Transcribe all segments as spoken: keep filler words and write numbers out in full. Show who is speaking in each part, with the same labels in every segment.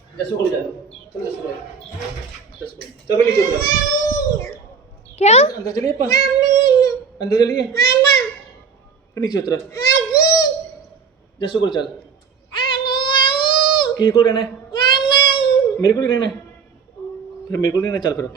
Speaker 1: जसू को ले जा चल जसू को जसू चल नीचे उतर
Speaker 2: क्या
Speaker 1: अंदर चलिए पा अंदर चलिए फिर नीचे उतर जसू को चल की को रहना है मेरे को ही रहना है फिर मेरे को नहीं रहना चल फिर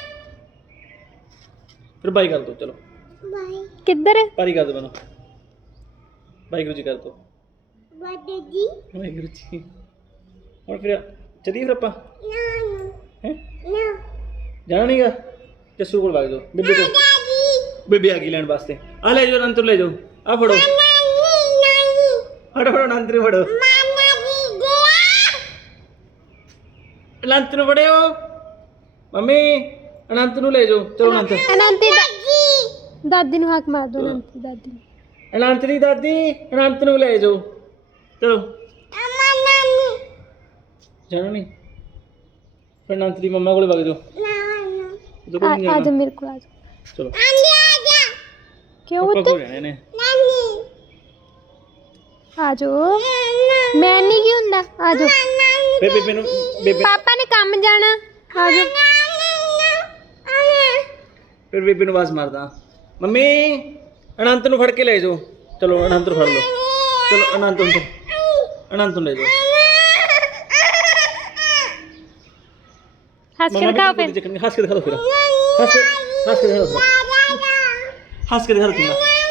Speaker 1: फिर बाई कर दो चलो
Speaker 2: किधर है
Speaker 1: पारी कर दो बनो वाहिगुरु जी कर दो
Speaker 3: जी
Speaker 1: वाहिगुरु जी और फिर चलिए फिर अपा हैं जाना नहीं गा जसू को भाग दो बेबे को बेबे आ गई लैंड वास्ते आ ले जाओ अनंत ले जाओ आ फड़ो फड़ो फड़ो अनंत ने फड़ो अनंत नु फड़े हो मम्मी अनंत नु ले जाओ चलो अनंत
Speaker 2: अनंत दी दादी नु हाक मार दो अनंत दी दादी
Speaker 1: अनंत दी दादी अनंत नु ले जाओ चलो जाना नहीं फिर अनंत दी मम्मा को भाग जाओ
Speaker 2: आ आ जा मेरे को आ जा
Speaker 1: चलो
Speaker 2: क्यों
Speaker 1: पापा
Speaker 2: तो
Speaker 1: को रहने ने
Speaker 2: आ जाओ मैं नहीं की हुंदा आ जाओ
Speaker 1: बेबे बेबे नु बेबे
Speaker 2: पापा ने काम जाना आ जाओ
Speaker 1: फिर बेबे नु आवाज मारदा मम्मी अनंत नु फड़ के ले जाओ चलो अनंत नु फड़ लो चलो अनंत नु अनंत नु ले जाओ
Speaker 2: हंस के दिखाओ फिर
Speaker 1: हंस के दिखा दो फिर हंस के हंस के दिखा दो हंस के दिखा दो तुम